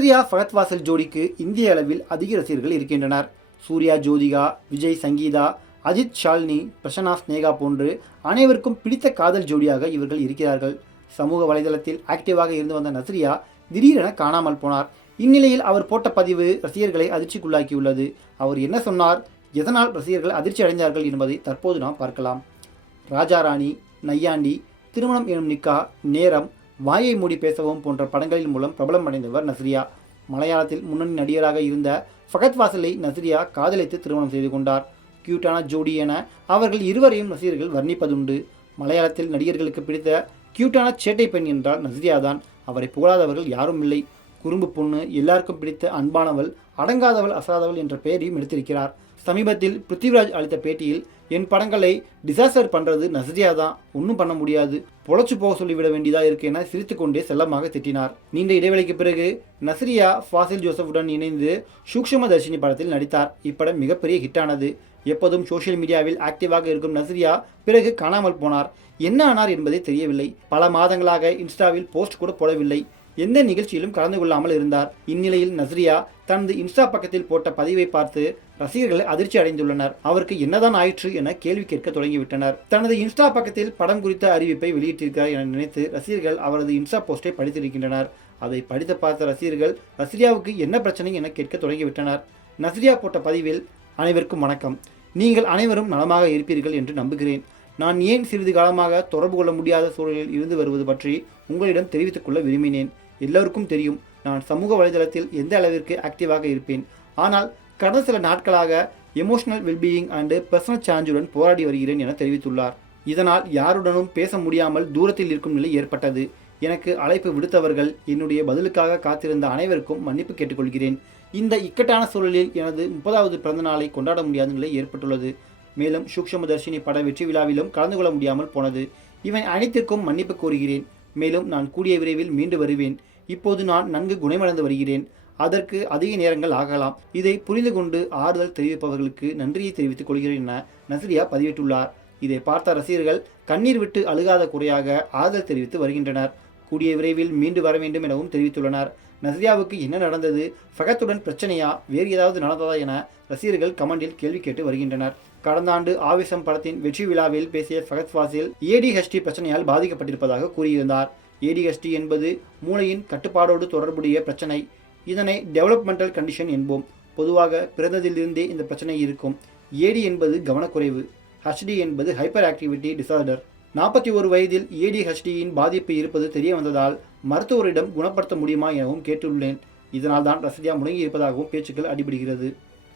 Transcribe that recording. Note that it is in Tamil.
நஸ்ரியா ஃபகத் வாசல் ஜோடிக்கு இந்திய அளவில் அதிக ரசிகர்கள் இருக்கின்றனர். சூர்யா ஜோதிகா விஜய் சங்கீதா அஜித் ஷாலினி பிரசனா ஸ்னேகா போன்று அனைவருக்கும் பிடித்த காதல் ஜோடியாக இவர்கள் இருக்கிறார்கள். சமூக வலைதளத்தில் ஆக்டிவாக இருந்து வந்த நஸ்ரியா திடீரென காணாமல் போனார். இந்நிலையில் அவர் போட்ட பதிவு ரசிகர்களை அதிர்ச்சிக்குள்ளாக்கியுள்ளது. அவர் என்ன சொன்னார்? எதனால் ரசிகர்கள் அதிர்ச்சி அடைந்தார்கள் என்பதை தற்போது நாம் பார்க்கலாம். ராஜாராணி நையாண்டி திருமணம் எனும் நிக்கா நேரம் வாயை மூடி பேசவும் போன்ற படங்களின் மூலம் பிரபலம் அடைந்தவர் நஸ்ரியா. மலையாளத்தில் முன்னணி நடிகராக இருந்த ஃபகத் வாசலை நஸ்ரியா காதலித்து திருமணம் செய்து கொண்டார். கியூட்டான ஜோடி என அவர்கள் இருவரையும் ரசிகர்கள் வர்ணிப்பதுண்டு. மலையாளத்தில் நடிகர்களுக்கு பிடித்த கியூட்டான சேட்டை பெண் என்றால் நஸ்ரியா தான் அவரை புகழாதவர்கள் யாரும் இல்லை. குறும்பு பொண்ணு எல்லாருக்கும் பிடித்த அன்பானவள் அடங்காதவள் அசாதவள் என்ற பெயரையும் எடுத்திருக்கிறார். சமீபத்தில் பிருத்திவிராஜ் அளித்த பேட்டியில் என் படங்களை டிசாஸ்டர் பண்ணுறது நஸ்ரியா தான் ஒன்றும் பண்ண முடியாது. பொழைச்சு போக சொல்லிவிட வேண்டியதாக இருக்கு என சிரித்துக்கொண்டே செல்லமாக திட்டினார். நீண்ட இடைவெளிக்கு பிறகு நஸ்ரியா ஃபாசில் ஜோசஃபுடன் இணைந்து சூக்ஷம தர்ஷினி படத்தில் நடித்தார். இப்படம் மிகப்பெரிய ஹிட்டானது. எப்போதும் சோஷியல் மீடியாவில் ஆக்டிவாக இருக்கும் நஸ்ரியா பிறகு காணாமல் போனார். என்ன ஆனார் என்பதே தெரியவில்லை. பல மாதங்களாக இன்ஸ்டாவில் போஸ்ட் கூட போடவில்லை. எந்த நிகழ்ச்சியிலும் கலந்து கொள்ளாமல் இருந்தார். இந்நிலையில் நஸ்ரியா தனது இன்ஸ்டா பக்கத்தில் போட்ட பதிவை பார்த்து ரசிகர்கள் அதிர்ச்சி அடைந்துள்ளனர். அவருக்கு என்னதான் ஆயிற்று என கேள்வி கேட்க தொடங்கிவிட்டனர். தனது இன்ஸ்டா பக்கத்தில் படம் குறித்த அறிவிப்பை வெளியிட்டிருக்கிறார் என நினைத்து ரசிகர்கள் அவரது இன்ஸ்டா போஸ்டை படித்திருக்கின்றனர். அதை படித்து பார்த்த ரசிகர்கள் ரசிரியாவுக்கு என்ன பிரச்சனை? என கேட்க தொடங்கிவிட்டனர். நஸ்ரியா போட்ட பதிவில் அனைவருக்கும் வணக்கம். நீங்கள் அனைவரும் நலமாக இருப்பீர்கள் என்று நம்புகிறேன். நான் ஏன் சிறிது காலமாக தொடர்பு கொள்ள முடியாத சூழலில் இருந்து வருவது பற்றி உங்களிடம் தெரிவித்துக் கொள்ள விரும்பினேன். எல்லோருக்கும் தெரியும் நான் சமூக வலைதளத்தில் எந்த அளவிற்கு ஆக்டிவாக இருப்பேன். ஆனால் கடந்த சில நாட்களாக எமோஷனல் வெல்பீயிங் அண்டு பர்சனல் சார்ஜுடன் போராடி வருகிறேன் என தெரிவித்துள்ளார். இதனால் யாருடனும் பேச முடியாமல் தூரத்தில் இருக்கும் நிலை ஏற்பட்டது. எனக்கு அழைப்பு விடுத்தவர்கள் என்னுடைய பதிலுக்காக காத்திருந்த அனைவருக்கும் மன்னிப்பு கேட்டுக்கொள்கிறேன். இந்த இக்கட்டான சூழலில் எனது முப்பதாவது பிறந்த நாளை கொண்டாட முடியாத நிலை ஏற்பட்டுள்ளது. மேலும் சூக்ஷமதர்ஷினி பட வெற்றி விழாவிலும் கலந்து கொள்ள முடியாமல் போனது. இவன் அனைத்திற்கும் மன்னிப்பு கோருகிறேன். மேலும் நான் கூடிய விரைவில் மீண்டு வருவேன். இப்போது நான் நன்கு குணமடைந்து வருகிறேன். அதற்கு அதிக நேரங்கள் ஆகலாம். இதை புரிந்து கொண்டு ஆறுதல் தெரிவிப்பவர்களுக்கு நன்றியை தெரிவித்துக் கொள்கிறேன் என நஸ்ரியா பதிவிட்டுள்ளார். இதை பார்த்த ரசிகர்கள் கண்ணீர் விட்டு அழுகாத குறையாக ஆறுதல் தெரிவித்து வருகின்றனர். கூடிய விரைவில் மீண்டு வர வேண்டும் எனவும் தெரிவித்துள்ளனர். நஸ்ரியாவுக்கு என்ன நடந்தது? ஃபகத்துடன் பிரச்சனையா? வேறு ஏதாவது நடந்ததா என ரசிகர்கள் கமெண்டில் கேள்வி கேட்டு வருகின்றனர். கடந்த ஆண்டு ஆவேசம் படத்தின் வெற்றி விழாவில் பேசிய ஃபகத் ஃபாசில் ஏடிஹெச்டி பிரச்சனையால் பாதிக்கப்பட்டிருப்பதாக கூறியிருந்தார். ஏடிஹெச்டி என்பது மூளையின் கட்டுப்பாடோடு தொடர்புடைய பிரச்சனை. இதனை டெவலப்மெண்டல் கண்டிஷன் என்போம். பொதுவாக பிறந்ததிலிருந்தே இந்த பிரச்சனை இருக்கும். ஏடி என்பது கவனக்குறைவு. ஹச்டி என்பது ஹைப்பர் ஆக்டிவிட்டி டிசார்டர். நாற்பத்தி ஒரு வயதில் ஏடிஹெச்டியின் பாதிப்பு இருப்பது தெரிய வந்ததால் மருத்துவரிடம் குணப்படுத்த முடியுமா எனவும் கேட்டுள்ளேன். இதனால் தான் ரசதியா முடங்கி இருப்பதாகவும் பேச்சுக்கள் அடிபடுகிறது.